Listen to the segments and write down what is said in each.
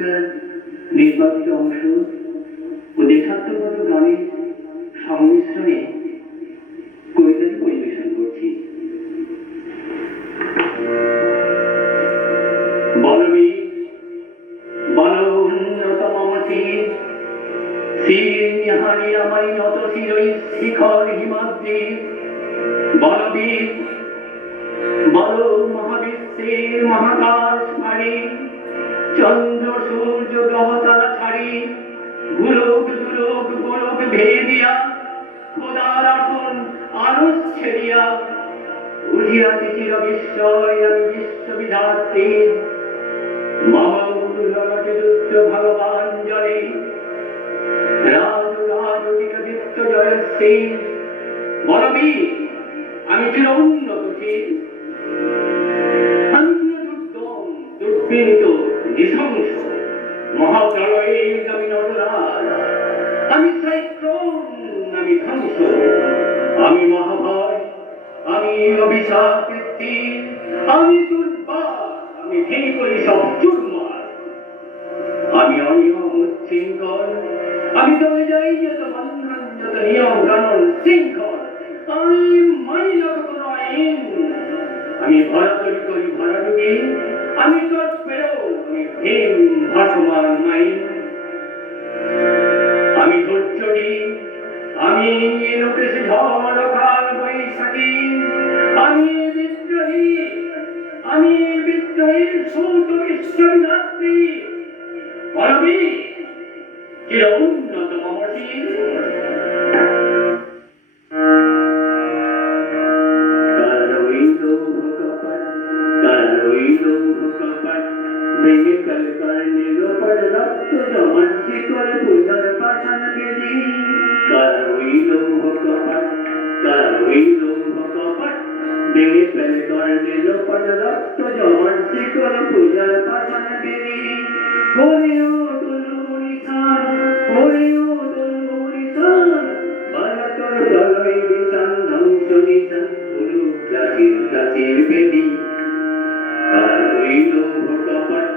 কবিতার নির্বাচিত অংশ ও দেশাত্মগত গানের সংমিশ্রণে কবিতাটি পরিবেশন করছি। বলবি বল উন্নত মম শির, শির নিহারি আমারি নত শির শিখর হিমাদ্রির। বলবি বল মহাবিশ্বের মহাকাশ পারি, চন্দ্র সূর্য গ্রহ তারা ছাড়ি, গোলক দুলক গোলক ভেদিয়া খোদার আসন আরশ ছেড়িয়া উঠিয়াছি চির বিস্ময় আমি বিশ্ববিধাত্রীর। মম ললাটে রুদ্র ভগবান জলে রাজ রাজ বিকদিত্য জয়শ্রী। বলবি আমি চির উন্নত শির, আমি চির দুর্দম দুর্বিনীত নৃশংস মহাপ্রলয়ে আমি নটরাজ, আমি সাইক্লোন আমি ধ্বংস, আমি মহাভয় আমি অভিশাপের তীর, আমি দুর্বার আমি ভেঙে করি সব চুরমার। আমি অনিয়ম উচ্ছৃঙ্খল, আমি তবে যাই যত বন্ধন যত নিয়ম কানুন শৃঙ্খল, আমি মানি না কোনো আইন। আমি ভরাতরি করি ভরাডুবি, আমি তৎ পেরো আমি ভীম ভাসমান মাইন। আমি ধৈর্যটি আমি লোকেশ ঝড় কাল বৈশাখী, আমি বিদ্রোহী আমি বিদ্রোহীর সৌত বিশ্ববিধাত্রী। বলবি চির উন্নত মম শির। ভেঙে কাল কারণে গোপর রক্ত জমার শিকল পূজার পাঠান বেদি। কারা হইল কপাট কারা হইল কপাট, ভেঙে কাল কারণে গোপর রক্ত জমার শিকল পূজার পাঠান বেদি। ওরে ও তুলুরি খান ওরে ও তুলুরি খান, বারাতর প্রলয় বিধান ধ্বংস নিধান গুরু প্রাচীর প্রাচীর বেদি। কারা হইল কপাট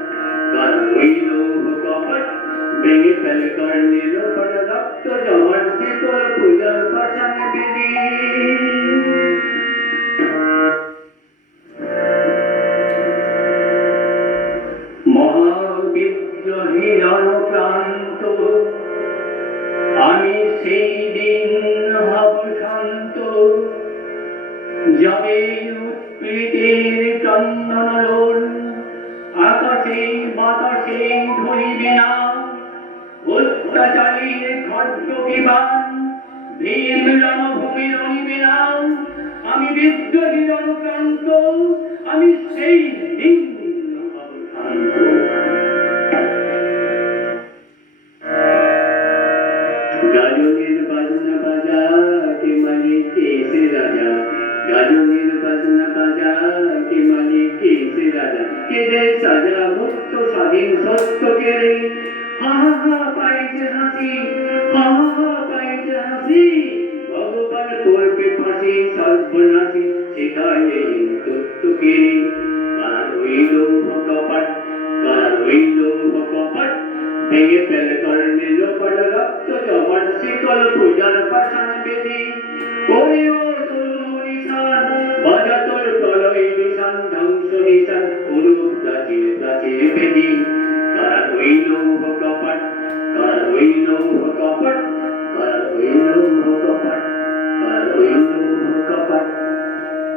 কারা হইল কপাট, ভেঙে ফেল কারণে গোপর রক্ত জমার শিকল পূজার পাঠান বেদি। মহাবিদ্রোহী রণক্রান্ত আমি সেই দিন হব শান্ত, যাবে উৎপীড়িতের চন্দন রোল আকাশে বাতাসে ধরিবে না। অত্যাচারীর খড়্গ বিমান ভীম রণভূমি রণিবে না। আমি বিদ্রোহী রণক্রান্ত আমি সেই দিন হব শান্ত। গাজনের বাজনা বাজা কে মালিক কেসে রাজা, গাজনের বাজনা বাজা কে মালিক কেসে রাজা, কে দে সাজা মুক্ত স্বাধীন সত্য কেড়ে। হা হা হা পাইছে হাসি হা হা হা পাইছে হাসি, ভগবান করবে ফাঁসি সর্বনাশী শেখায় এই তত্ত্ব কেড়ে। কারা রইল কপাট কারা রইল কপাট, ভেঙে ফেল কারণে গোপর রক্ত জমার শিকল পূজার পাঠান বেদি। ওরে ও তুলুরি খান বাজা তোর প্রলয় নিশান ধ্বংস নিশান গুরু প্রাচীর প্রাচীর বেদি। কারা রইল কপাট কারা রইল